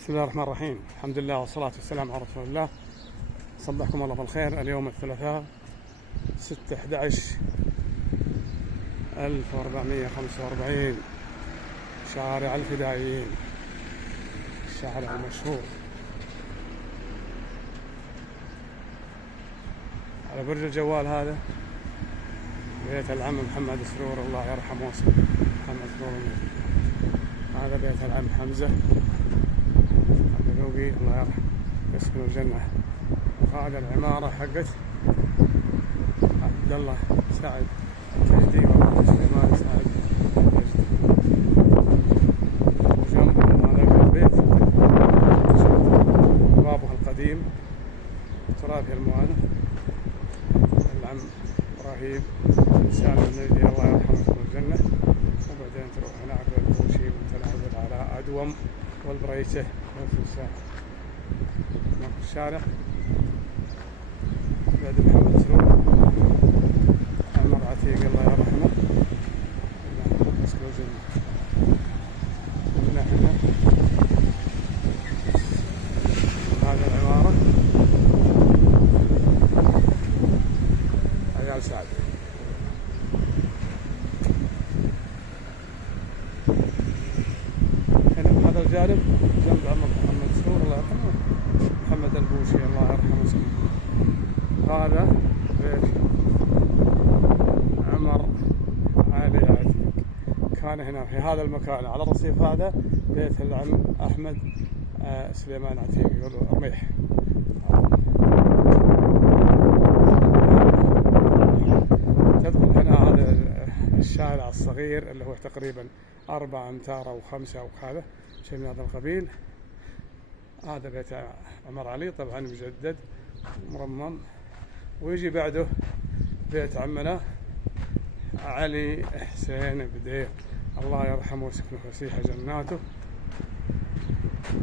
بسم الله الرحمن الرحيم. الحمد لله والصلاة والسلام على رسول الله. صبحكم الله بالخير. اليوم الثلاثاء 6/11/1445، شارع الفدائيين، الشارع المشهور على برج الجوال. هذا بيت العم محمد سرور، الله يرحمه ويصلح. محمد سرور. هذا بيت العم حمزة الذوقي، الله يرحمه يسكن الجنة. وهذا العمارة حقت عبد الله سعد كيدي وسليمان سعد نجد. وجنبهم هذا البيت بابه القديم تراثي المؤنث العم إبراهيم سالم النجدي، الله يرحمه يسكن الجنة. وبعدين تروح هناك للبوشي وتنازل على أدوم والبريته نفس الساعة. الشارع بعد محمد سرور عمر عتيق، الله يرحمه يسكن الجنة. هنا هذه العمارة عيال سعد. هنا هذا الجانب جنب عمر محمد سرور، الله يرحمه، محمد البوشي، الله يرحمه ويسلمه. هذا بيت عمر علي عتيق، كان هنا في هذا المكان على الرصيف. هذا بيت العم أحمد سليمان عتيق، يقولوا رميح. تدخل هنا هذا الشارع الصغير اللي هو تقريبا 4 أمتار أو 5 أو هذا شيء من هذا القبيل. هذا بيت عمر علي طبعا مجدد مرمم. ويجي بعده بيت عمنا علي حسين بدير، الله يرحمه ويسكنه فسيح جناته.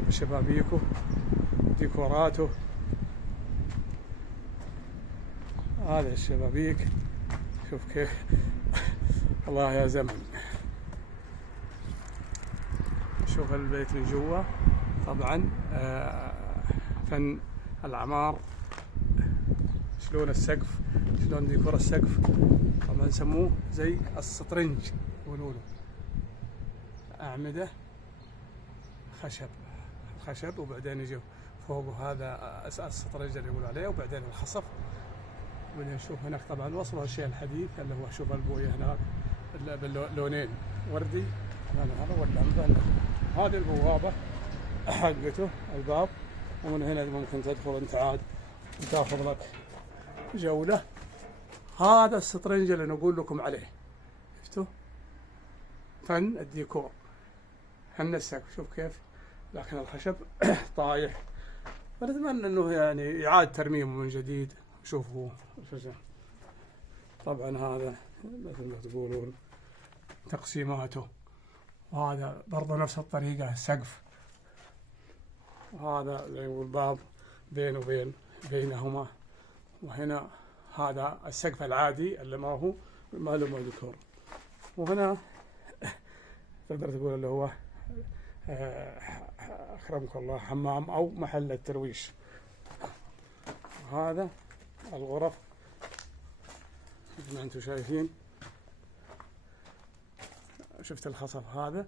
شبابيكه ديكوراته، هذا الشبابيك شوف كيف الله يا زمن. شوف البيت من جوا طبعا فن العمار، شلون السقف، شلون ديكور السقف. طبعا سموه زي السطرنج يقولوا له، أعمدة خشب وبعدين يجي فوقه هذا السطرنج اللي يقولوا عليه، وبعدين الخصف. وبعدين نشوف هناك طبعا وصلوا الشيء الحديث اللي هو شوف البوية هناك باللونين وردي، هذا والعنبان. هذه البوابة حقته الباب، ومن هنا ممكن تدخل انت عاد وتاخذ لك جولة. هذا السطرنج اللي نقول لكم عليه، شفتوا فن الديكور. هنا السقف شوف كيف، لكن الخشب طايح. فنتمنى انه يعني يعاد ترميمه من جديد. شوفوا طبعا هذا مثل ما تقولون تقسيماته. وهذا برضه نفس الطريقة السقف. وهذا زي الباب بينهما. وهنا هذا السقف العادي اللي ما له ديكور. وهنا تقدر تقول اللي هو أكرمك الله حمام أو محل الترويش. وهذا الغرف مثل ما أنتم شايفين. شفت الخصف هذا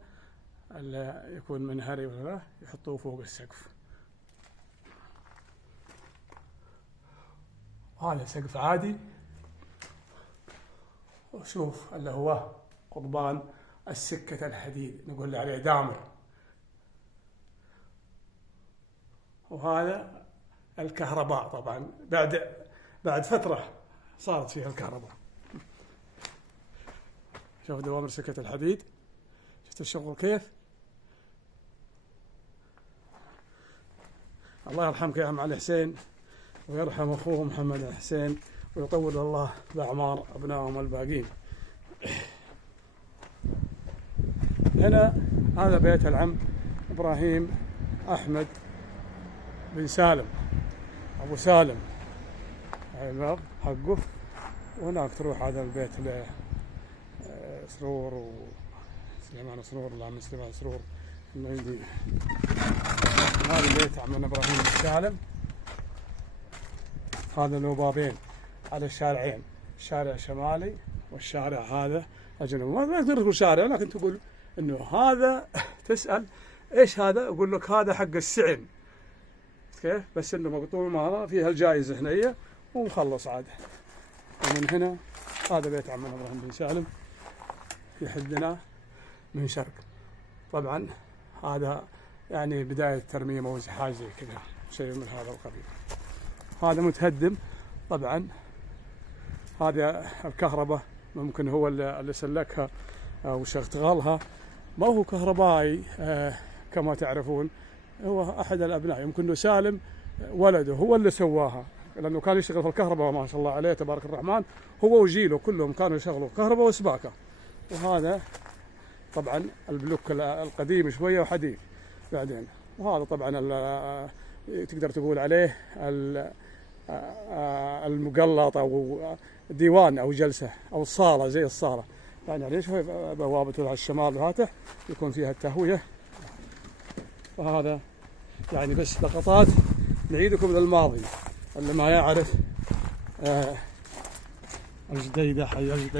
اللي يكون منهري ولا يحطوه فوق السقف. هذا سقف عادي. وشوف اللي هو قضبان السكة الحديد نقول عليه دامر. وهذا الكهرباء طبعا بعد فترة صارت فيها الكهرباء. شوف دوامر سكة الحديد، شفت الشغل كيف. الله يرحمك يا عم علي حسين ويرحم أخوه محمد حسين، ويطول الله بأعمار أبنائهم الباقين. هنا هذا بيت العم إبراهيم أحمد بن سالم أبو سالم، الباب حقه. وهناك تروح هذا البيت سرور وسليمان سرور، العم سليمان سرور النجدي. هذا بيت عمنا ابراهيم بن سالم. هذا له بابين على الشارعين، الشارع الشمالي والشارع هذا الجنوبي. ما تقدر تقول شارع، لكن تقول انه هذا تسأل ايش هذا، اقول لك هذا حق السعن كيف، بس انه مقطوع مره فيها الجائزه هنيه ومخلص عاد. ومن هنا هذا بيت عمنا ابراهيم بن سالم يحدنا من شرق. طبعا هذا يعني بدايه ترميم او حاجه زي كذا، شيء من هذا القبيل. هذا متهدم طبعا. هذه الكهرباء ممكن هو اللي سلكها او اشتغلها، ما هو كهربائي كما تعرفون، هو احد الابناء، يمكن انه سالم ولده هو اللي سواها، لانه كان يشتغل في الكهرباء ما شاء الله عليه تبارك الرحمن، هو وجيله كلهم كانوا يشتغلوا كهرباء وسباكه. وهذا طبعا البلوك القديم شويه وحديث بعدين. وهذا طبعا تقدر تقول عليه المقلط او ديوان او جلسه او الصاله، زي الصاله يعني. ليش بوابته على الشمال وهاته يكون فيها التهويه. وهذا يعني بس لقطات نعيدكم للماضي، اللي ما يعرف الجديدة حي الجديدة.